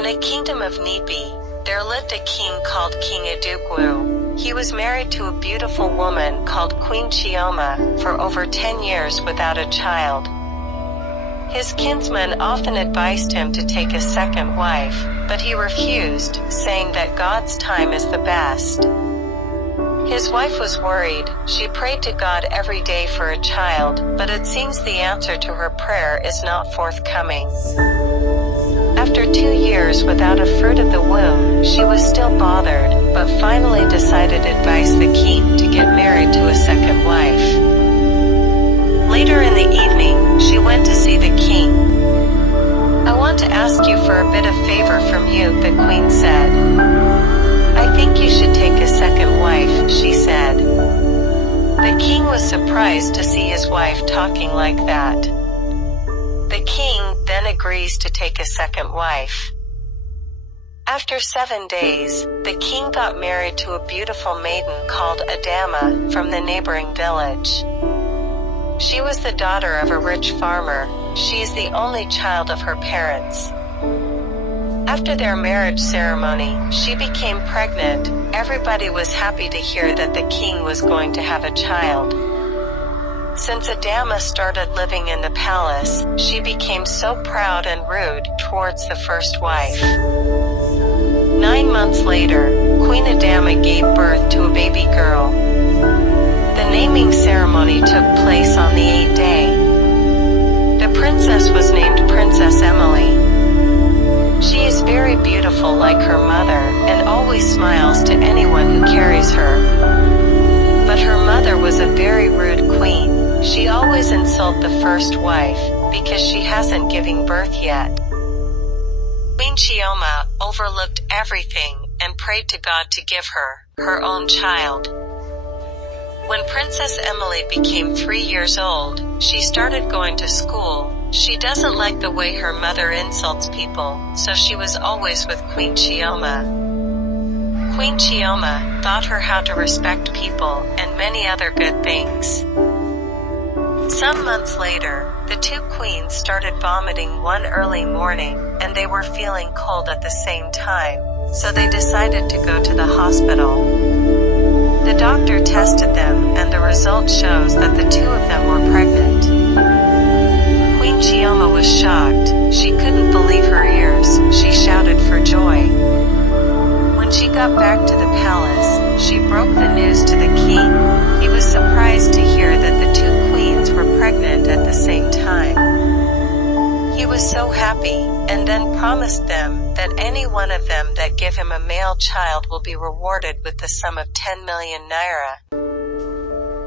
In a kingdom of Nnepi, there lived a king called King Edugwu. He was married to a beautiful woman called Queen Chioma for over 10 years without a child. His kinsmen often advised him to take a second wife, but he refused, saying that God's time is the best. His wife was worried. She prayed to God every day for a child, but it seems the answer to her prayer is not forthcoming. After 2 years without a fruit of the womb, she was still bothered, but finally decided to advise the king to get married to a second wife. Later in the evening, she went to see the king. "I want to ask you for a bit of favor from you," the queen said. "I think you should take a second wife," she said. The king was surprised to see his wife talking like that. The king then agrees to take a second wife. After 7 days, the king got married to a beautiful maiden called Adama from the neighboring village. She was the daughter of a rich farmer. She is the only child of her parents. After their marriage ceremony, she became pregnant. Everybody was happy to hear that the king was going to have a child. Since Adama started living in the palace, she became so proud and rude towards the first wife. 9 months later, Queen Adama gave birth to a baby girl. The naming ceremony took place on the 8th day. The princess was named Princess Emily. She is very beautiful like her mother, and always smiles to anyone who carries her. But her mother was a very rude queen. She always insults the first wife, because she hasn't given birth yet. Queen Chioma overlooked everything and prayed to God to give her her own child. When Princess Emily became 3 years old, she started going to school. She doesn't like the way her mother insults people, so she was always with Queen Chioma. Queen Chioma taught her how to respect people and many other good things. Some months later, the two queens started vomiting one early morning, and they were feeling cold at the same time, so they decided to go to the hospital. The doctor tested them, and the result shows that the two of them were pregnant. Queen Chioma was shocked. She couldn't believe her ears. She shouted for joy. When she got back to the palace, she broke the news to the king. He was surprised to hear that the two queens were pregnant at the same time. He was so happy, and then promised them that any one of them that give him a male child will be rewarded with the sum of 10 million naira.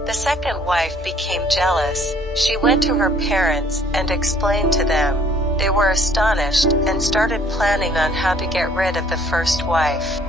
The second wife became jealous. She went to her parents and explained to them. They were astonished and started planning on how to get rid of the first wife.